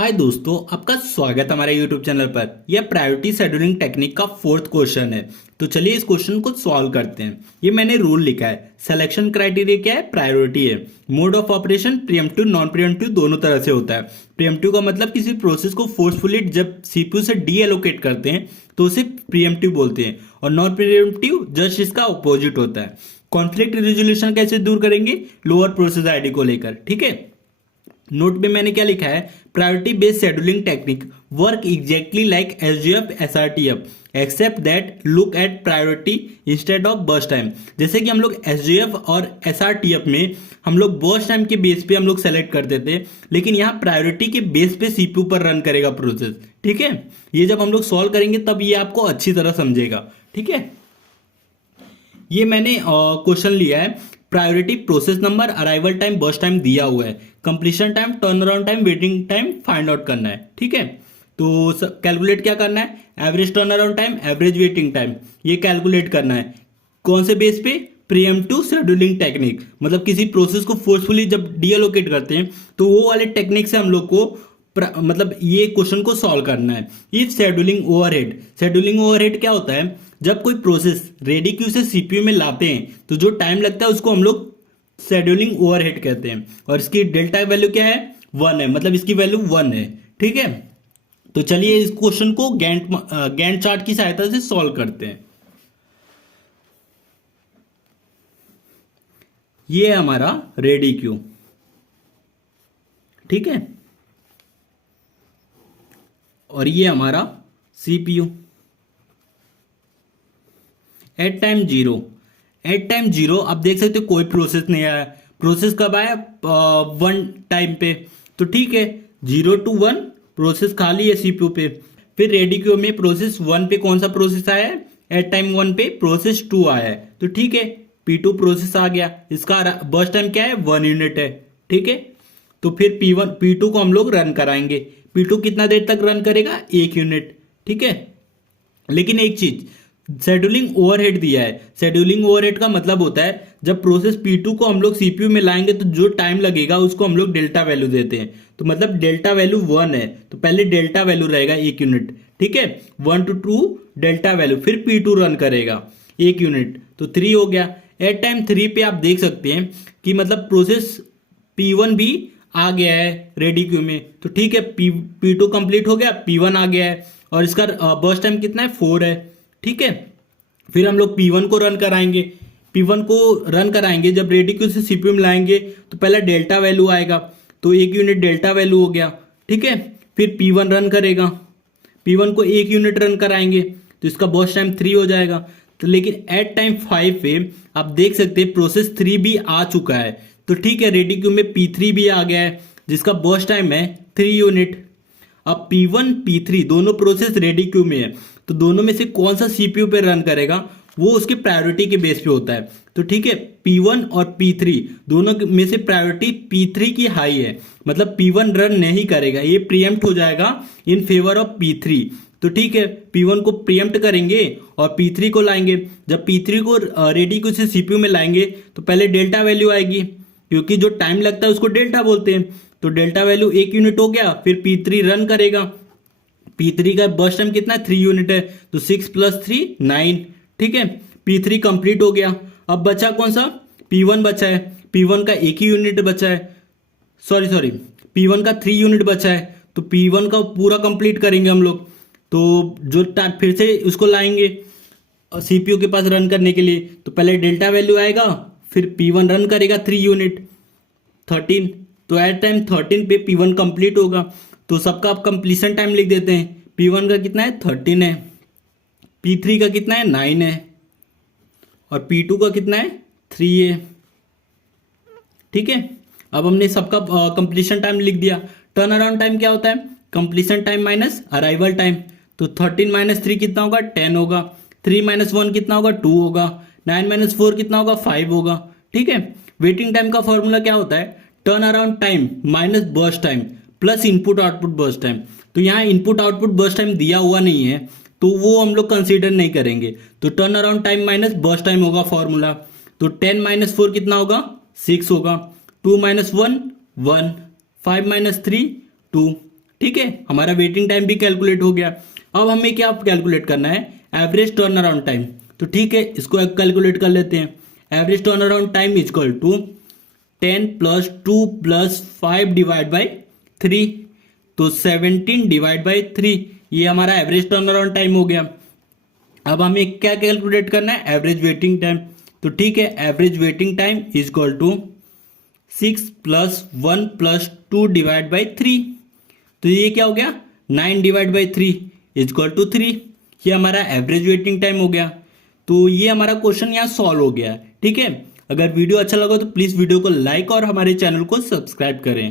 हाय दोस्तों, आपका स्वागत है हमारे YouTube चैनल पर। यह प्रायोरिटी शेड्यूलिंग टेक्निक का फोर्थ क्वेश्चन है। तो चलिए इस क्वेश्चन को सॉल्व करते हैं। ये मैंने रूल लिखा है। सिलेक्शन क्राइटेरिया क्या है? प्रायोरिटी है। Mode of operation pre-emptive non pre-emptive दोनों तरह से होता है। प्रीएम्प्टिव का मतलब किसी प्रोसेस को फोर्सफुली जब सीपीयू से डी एलोकेट करते हैं तो उसे प्रीएम्प्टिव बोलते हैं, और नॉन प्रीएम्प्टिव जस्ट इसका अपोजिट होता है। कॉन्फ्लिक्ट रेजोल्यूशन कैसे दूर करेंगे? लोअर प्रोसेस आईडी को लेकर। ठीक है, नोट में मैंने क्या लिखा है? Priority based scheduling technique work exactly like SJF SRTF except that look at priority instead of burst time. जैसे कि हम लोग एसजीएफ और एसआरटीएफ में हम लोग बर्स्ट टाइम के बेस पे हम लोग सेलेक्ट करते थे, लेकिन यहाँ प्रायोरिटी के बेस पे सीपीयू पर रन करेगा प्रोसेस। ठीक है, ये जब हम लोग सॉल्व करेंगे तब ये आपको अच्छी तरह समझेगा। ठीक है, ये मैंने क्वेश्चन लिया है। Priority, process number, arrival time, burst time दिया हुआ है। Completion time, turn around time, waiting time find out करना है। ठीक है, तो कैलकुलेट क्या करना है? Average turnaround time, average waiting time, ये कैलकुलेट करना है। कौन से बेस पे? Pre-emptive scheduling technique. मतलब किसी प्रोसेस को फोर्सफुली जब डीएलोकेट करते हैं तो वो वाले टेक्निक से हम लोग को मतलब ये क्वेश्चन को सॉल्व करना है। If scheduling overhead, scheduling overhead क्या होता है? जब कोई प्रोसेस रेडी क्यू से सीपीयू में लाते हैं तो जो टाइम लगता है उसको हम लोग शेड्यूलिंग ओवरहेड कहते हैं, और इसकी डेल्टा वैल्यू क्या है? 1 है, मतलब इसकी वैल्यू 1 है। ठीक है, तो चलिए इस क्वेश्चन को गैंट चार्ट की सहायता से सॉल्व करते हैं। ये है हमारा रेडी क्यू। ठीक है, और ये हमारा CPU. At time zero, at time zero आप देख सकते हो कोई प्रोसेस नहीं आया। प्रोसेस कब आया? 1 टाइम पे। तो ठीक है, 0 to 1 प्रोसेस खाली है सीपीयू पे। फिर रेडी क्यू में प्रोसेस 1 पे कौन सा प्रोसेस आया है? एट टाइम 1 पे प्रोसेस 2 आया है। तो ठीक है, P2 प्रोसेस आ गया। इसका बर्स्ट टाइम क्या है? 1 यूनिट है। ठीक है, तो फिर P2 को हम लोग रन कराएंगे। P2 कितना देर तक रन करेगा? 1 यूनिट। ठीक है, लेकिन एक चीज, शेड्यूलिंग ओवरहेड दिया है। शेड्यूलिंग ओवरहेड का मतलब होता है जब प्रोसेस P2 को हम लोग सीपीयू में लाएंगे तो जो टाइम लगेगा उसको हम लोग डेल्टा वैल्यू देते हैं। तो मतलब डेल्टा वैल्यू 1 है, तो पहले डेल्टा वैल्यू रहेगा 1 यूनिट। ठीक है, 1 to 2 डेल्टा वैल्यू, फिर P2 रन करेगा 1 यूनिट, तो 3 हो गया। एट टाइम 3 पे आप देख सकते हैं कि मतलब प्रोसेस P1 भी आ गया है रेडी क्यू में। तो ठीक है, P2 कंप्लीट हो गया, P1 आ गया है, और इसका बर्स्ट टाइम कितना है? 4 है। ठीक है, फिर हम लोग P1 को रन कराएंगे। P1 को रन कराएंगे जब रेडी क्यू से सीपीयू में लाएंगे तो पहला डेल्टा वैल्यू आएगा, तो 1 यूनिट डेल्टा वैल्यू हो गया। ठीक है, फिर P1 रन करेगा। P1 को 1 यूनिट रन कराएंगे तो इसका बर्स्ट टाइम 3 हो जाएगा। तो लेकिन एट टाइम 5 पे आप देख सकते हैं प्रोसेस 3 भी आ चुका है। तो ठीक है, रेडी क्यू में P3 भी आ गया है जिसका बर्स्ट टाइम है 3 यूनिट। अब P1 P3 दोनों प्रोसेस रेडी क्यू में है, तो दोनों में से कौन सा सीपीयू पे रन करेगा वो उसके प्रायोरिटी के बेस पे होता है। तो ठीक है, P1 और P3 दोनों में से प्रायोरिटी P3 की हाई है, मतलब P1 रन नहीं करेगा, ये प्रीएम्प्ट हो जाएगा इन फेवर ऑफ P3। तो ठीक है, P1 को प्रीएम्प्ट करेंगे और P3 को लाएंगे। जब P3 को रेडी क्यू से सीपीयू में लाएंगे तो पहले डेल्टा वैल्यू आएगी, क्योंकि जो टाइम लगता है उसको डेल्टा बोलते हैं। तो डेल्टा वैल्यू 1 यूनिट हो गया, फिर P3 रन करेगा। P3 का बर्स्ट टाइम कितना है? 3 यूनिट है, तो 6 + 3 9। ठीक है, P3 कंप्लीट हो गया। अब बचा कौन सा? P1 बचा है। P1 का 1 ही यूनिट बचा है, सॉरी P1 का 3 यूनिट बचा है, तो P1 का पूरा कंप्लीट करेंगे हम लोग। तो जो फिर से उसको लाएंगे सीपीयू के पास रन करने के लिए, तो पहले डेल्टा वैल्यू आएगा, फिर P1 रन करेगा 3 यूनिट 13। तो एट टाइम 13 पे P1 कंप्लीट होगा। तो सबका आप कंप्लीशन टाइम लिख देते हैं। P1 का कितना है? 13 है। P3 का कितना है? 9 है। और P2 का कितना है? 3 है। ठीक है, अब हमने सबका कंप्लीशन टाइम लिख दिया। टर्न अराउंड टाइम क्या होता है? Completion time minus arrival time. तो 13 - 3 कितना होगा? 10 होगा। 3 - 1 कितना होगा? 2 होगा। 9 - 4 कितना होगा? 5 होगा। ठीक है, वेटिंग टाइम का फॉर्मूला क्या होता है? Turn around time minus burst time plus input output burst time. तो यहाँ इनपुट आउटपुट बर्स्ट टाइम दिया हुआ नहीं है, तो वो हम लोग कंसीडर नहीं करेंगे। तो turn around time minus burst time होगा फॉर्मूला। तो 10 - 4 कितना होगा? 6 होगा। 2 - 1 1, 5 - 3 2। ठीक है, हमारा वेटिंग टाइम भी कैलकुलेट हो गया। अब हमें क्या कैलकुलेट करना है, एवरेज टर्न अराउंड टाइम। तो ठीक है, इसको कैलकुलेट कर लेते हैं। Average turnaround time is equal to 10 + 2 + 5 divide by 3, तो 17 डिवाइड बाई 3, ये हमारा एवरेज टर्न अराउंड टाइम हो गया। अब हमें क्या कैलकुलेट करना है, एवरेज वेटिंग टाइम। तो ठीक है, average waiting time is equal to 6 + 1 + 2 divide by 3, तो ये क्या हो गया, 9 divide by 3 is equal to 3। ये हमारा एवरेज वेटिंग टाइम हो गया। तो ये हमारा क्वेश्चन यहाँ सॉल्व हो गया। ठीक है, अगर वीडियो अच्छा लगा तो प्लीज वीडियो को लाइक और हमारे चैनल को सब्सक्राइब करें।